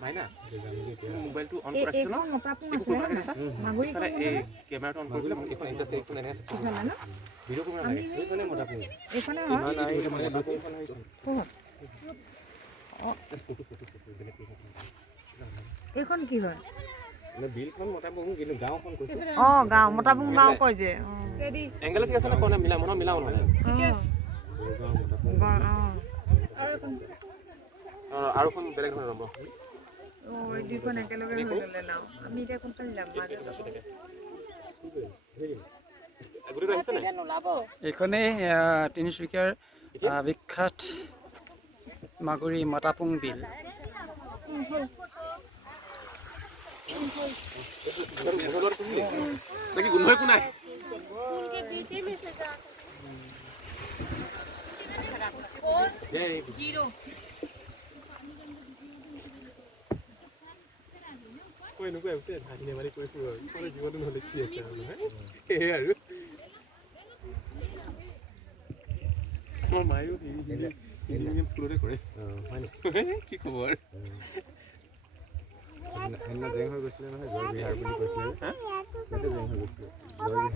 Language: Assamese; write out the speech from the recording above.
মাইনা মোবাইলটো অন কৰি ৰাখিছ ন একো কৰিব নালাগে চা পিছফালে এই কেমেৰাটো অন কৰি মোক এইখন এডজাষ্ট এইখন এনে আছে ভিডিঅ' কৰিব নালাগে এইখনে মতাপুং এইখনে ইমান নাই এইখন এইখন কি হয় মানে বিলখন মতাপুং কিন্তু গাঁওখন কৈছো গাঁও মতাপুং গাঁও কয় যে এংগেল ঠিক আছে না কোনে মিলা মন মিলাও নহলে ঠিক আছে আৰু এখন বেলেগ ধৰণৰ ৰ'ব এই দুইখন একেলগে হৈ গ'লে নাও আমি এতিয়া কোনফালে যাম এইখনে তিনিচুকীয়াৰ বিখ্যাত মাগুৰী মতাপুং বিল গোন্ধ একো নাই এনেকুৱা হৈছে ধানি মাৰি কৈছো আৰু জীৱনটো নহ'লে কি আছে আৰু নহয় সেয়ে আৰু মোৰ মায়েও হিন্দী স্কুলতে কৰে হয় নেকি কি খবৰ সেইদিনা জেং হৈ গৈছিলে নহয় জয় বিহাৰ বুলি কৈছিলে জেং হৈ গৈছিলে জয় বিহাৰ